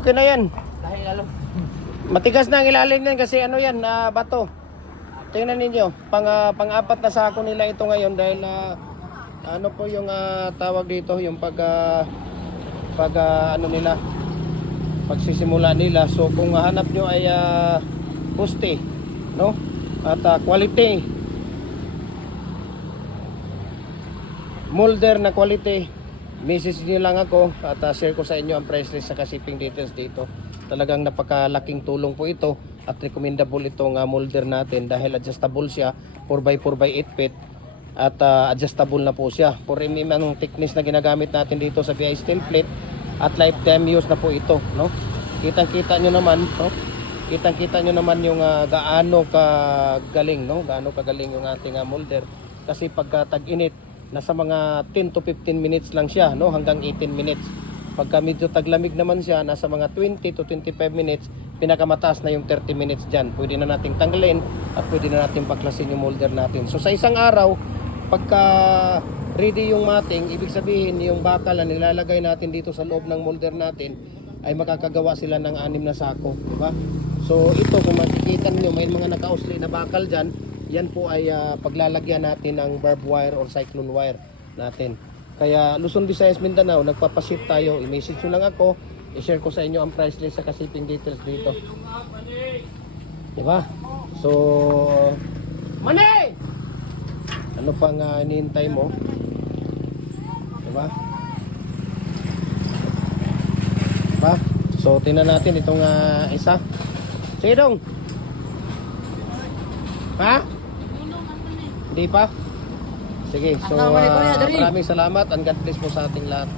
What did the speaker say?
Okay na yan. Dahil alam. Matigas na ang ilalim yan kasi ano yan, bato. Tingnan ninyo, pang-apat na sako nila ito ngayon dahil ano po yung tawag dito, yung ano nila, pagsisimula nila. So kung hanap nyo ay poste, no? At quality, molder na quality, message nyo lang ako at share ko sa inyo ang price list sa shipping details dito. Talagang napakalaking tulong po ito at recommendable itong molder natin dahil adjustable siya, 4x4x8 feet at adjustable na po siya. 4mm ang thickness na ginagamit natin dito sa BI steel plate at lifetime use na po ito, no? Kitang-kita nyo naman, no? Kitang-kita nyo naman yung gaano kagaling, no? Gaano kagaling yung ating molder kasi pagka tag-init nasa mga 10 to 15 minutes lang siya, no? Hanggang 18 minutes. Pagka medyo taglamig naman siya, nasa mga 20 to 25 minutes, pinakamataas na yung 30 minutes dyan. Pwede na nating tanggalin at pwede na nating paklasin yung molder natin. So sa isang araw, pagka ready yung mating, ibig sabihin yung bakal na nilalagay natin dito sa loob ng molder natin ay makakagawa sila ng 6 na sako, di ba? So ito, kung makikita nyo, may mga nakausli na bakal dyan. Yan po ay paglalagyan natin ng barbed wire or cyclone wire natin. Kaya Luzon, Visayas, Mindanao, nagpapasit tayo. I-message nyo lang ako. I-share ko sa inyo ang price list sa shipping details dito. Diba? So, money! Ano pang hinihintay mo? Diba? Diba? So, tingnan natin itong isa. Sige dong! Ha? Hindi pa? Sige, so maraming salamat and God bless po sa ating lahat.